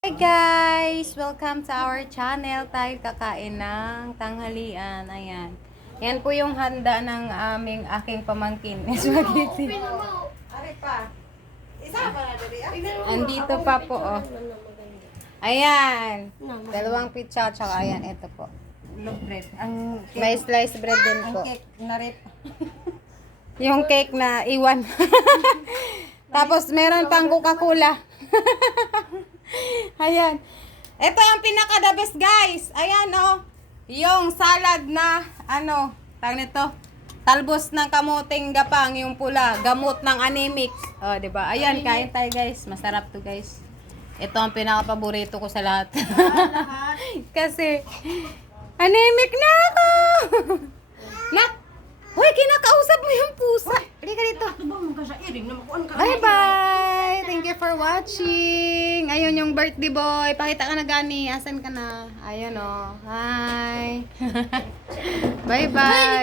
Hi guys! Welcome to our channel. Tayo kakain ng tanghalian. Ayan. Yan po yung handa ng aming aking pamangkin. Spaghetti. Ari pa. Isa pa na dali. Andito pa po, oh. Ayan. Dalawang pizza, tsaka ayan, ito po. Loaf bread. Ang May sliced bread din po. cake na rip. Yung cake na iwan. Tapos meron pang Coca-Cola. Ayan. Ito ang pinaka the best guys. Ayan oh. Yung salad na ano, tawag nito. Talbos ng kamuting gapang yung pula, gamot ng anemic. Oh, 'di ba? Ayan, kain tayo guys. Masarap to guys. Ito ang pinaka paborito ko sa lahat. Kasi anemic na ako. Nak, Hoy, kinakausap mo yung pusa. Halika dito. Bye-bye! Thank you for watching! Ayun yung birthday boy. Pakita ka na gani. Asan ka na? Ayun oh. Hi! Bye-bye!